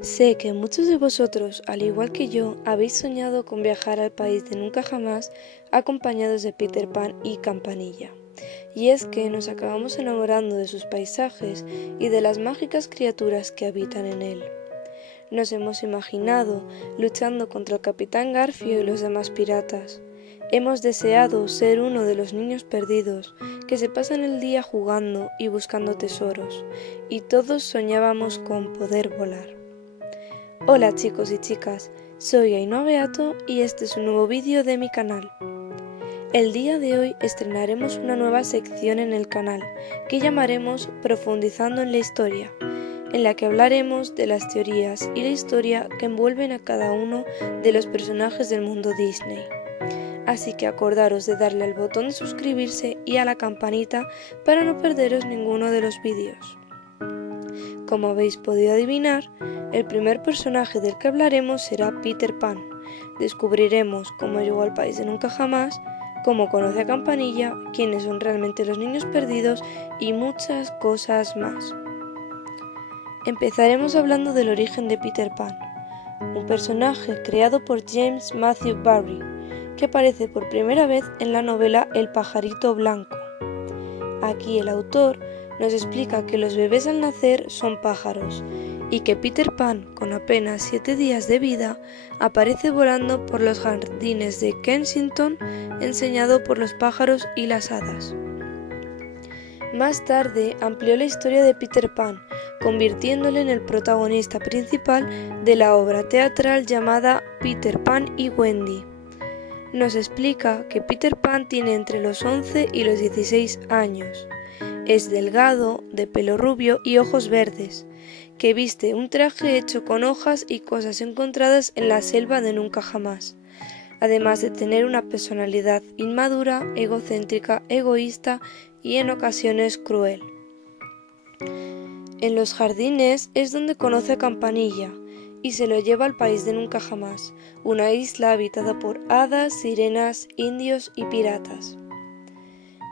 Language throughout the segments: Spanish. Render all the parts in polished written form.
Sé que muchos de vosotros, al igual que yo, habéis soñado con viajar al país de nunca jamás acompañados de Peter Pan y Campanilla. Y es que nos acabamos enamorando de sus paisajes y de las mágicas criaturas que habitan en él. Nos hemos imaginado luchando contra el Capitán Garfio y los demás piratas. Hemos deseado ser uno de los niños perdidos que se pasan el día jugando y buscando tesoros, y todos soñábamos con poder volar. Hola chicos y chicas, soy Ainhoa Beato y este es un nuevo vídeo de mi canal. El día de hoy estrenaremos una nueva sección en el canal que llamaremos Profundizando en la Historia, en la que hablaremos de las teorías y la historia que envuelven a cada uno de los personajes del mundo Disney. Así que acordaros de darle al botón de suscribirse y a la campanita para no perderos ninguno de los vídeos. Como habéis podido adivinar, el primer personaje del que hablaremos será Peter Pan. Descubriremos cómo llegó al país de nunca jamás, cómo conoce a Campanilla, quiénes son realmente los niños perdidos y muchas cosas más. Empezaremos hablando del origen de Peter Pan, un personaje creado por James Matthew Barrie, que aparece por primera vez en la novela El pajarito blanco. Aquí el autor nos explica que los bebés al nacer son pájaros y que Peter Pan, con apenas 7 días de vida, aparece volando por los jardines de Kensington, enseñado por los pájaros y las hadas. Más tarde amplió la historia de Peter Pan, convirtiéndole en el protagonista principal de la obra teatral llamada Peter Pan y Wendy. Nos explica que Peter Pan tiene entre los 11 y los 16 años. Es delgado, de pelo rubio y ojos verdes, que viste un traje hecho con hojas y cosas encontradas en la selva de nunca jamás, además de tener una personalidad inmadura, egocéntrica, egoísta y en ocasiones cruel. En los jardines es donde conoce a Campanilla y se lo lleva al país de nunca jamás, una isla habitada por hadas, sirenas, indios y piratas.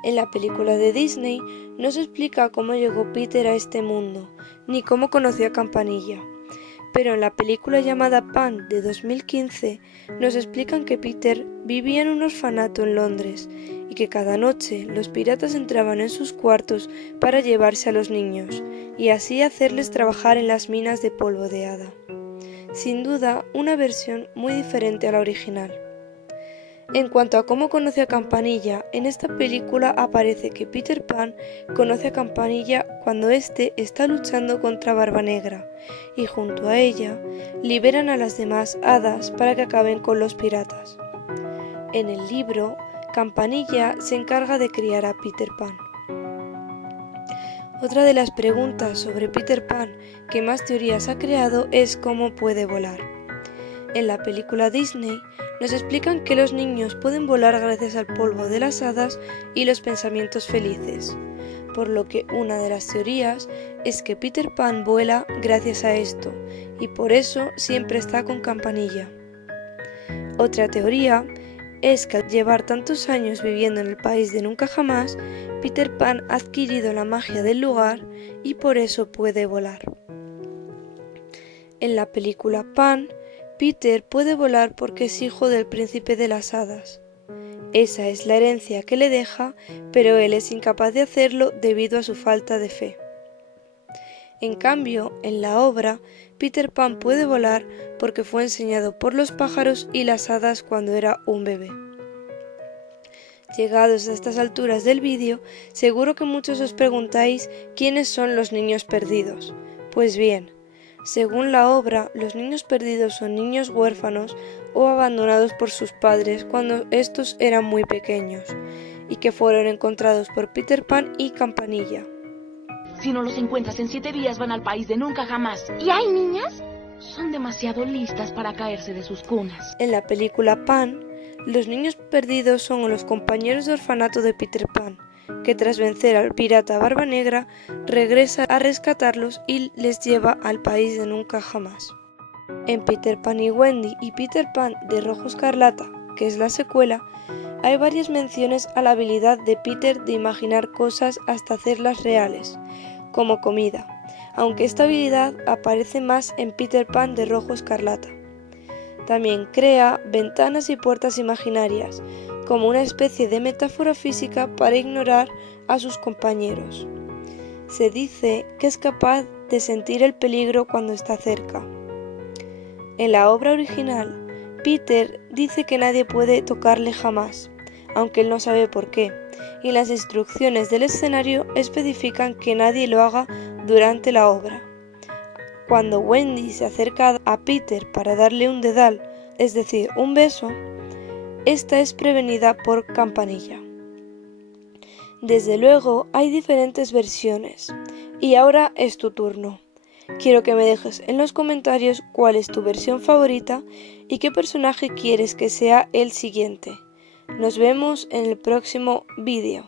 En la película de Disney no se explica cómo llegó Peter a este mundo, ni cómo conoció a Campanilla. Pero en la película llamada Pan de 2015 nos explican que Peter vivía en un orfanato en Londres y que cada noche los piratas entraban en sus cuartos para llevarse a los niños y así hacerles trabajar en las minas de polvo de hada. Sin duda, una versión muy diferente a la original. En cuanto a cómo conoce a Campanilla, en esta película aparece que Peter Pan conoce a Campanilla cuando éste está luchando contra Barba Negra, y junto a ella liberan a las demás hadas para que acaben con los piratas. En el libro, Campanilla se encarga de criar a Peter Pan. Otra de las preguntas sobre Peter Pan que más teorías ha creado es cómo puede volar. En la película Disney nos explican que los niños pueden volar gracias al polvo de las hadas y los pensamientos felices, por lo que una de las teorías es que Peter Pan vuela gracias a esto y por eso siempre está con Campanilla. Otra teoría es que al llevar tantos años viviendo en el país de nunca jamás, Peter Pan ha adquirido la magia del lugar y por eso puede volar. En la película Pan, Peter puede volar porque es hijo del príncipe de las hadas. Esa es la herencia que le deja, pero él es incapaz de hacerlo debido a su falta de fe. En cambio, en la obra, Peter Pan puede volar porque fue enseñado por los pájaros y las hadas cuando era un bebé. Llegados a estas alturas del vídeo, seguro que muchos os preguntáis quiénes son los niños perdidos. Pues bien, según la obra, los niños perdidos son niños huérfanos o abandonados por sus padres cuando estos eran muy pequeños, y que fueron encontrados por Peter Pan y Campanilla. Si no los encuentras en 7 días van al país de nunca jamás. ¿Y hay niñas? Son demasiado listas para caerse de sus cunas. En la película Pan, los niños perdidos son los compañeros de orfanato de Peter Pan, que tras vencer al pirata Barba Negra, regresa a rescatarlos y les lleva al país de nunca jamás. En Peter Pan y Wendy y Peter Pan de Rojo Escarlata, que es la secuela, hay varias menciones a la habilidad de Peter de imaginar cosas hasta hacerlas reales, como comida, aunque esta habilidad aparece más en Peter Pan de Rojo Escarlata. También crea ventanas y puertas imaginarias, como una especie de metáfora física para ignorar a sus compañeros. Se dice que es capaz de sentir el peligro cuando está cerca. En la obra original, Peter dice que nadie puede tocarle jamás, aunque él no sabe por qué, y las instrucciones del escenario especifican que nadie lo haga durante la obra. Cuando Wendy se acerca a Peter para darle un dedal, es decir, un beso, esta es prevenida por Campanilla. Desde luego hay diferentes versiones, y ahora es tu turno. Quiero que me dejes en los comentarios cuál es tu versión favorita y qué personaje quieres que sea el siguiente. Nos vemos en el próximo vídeo.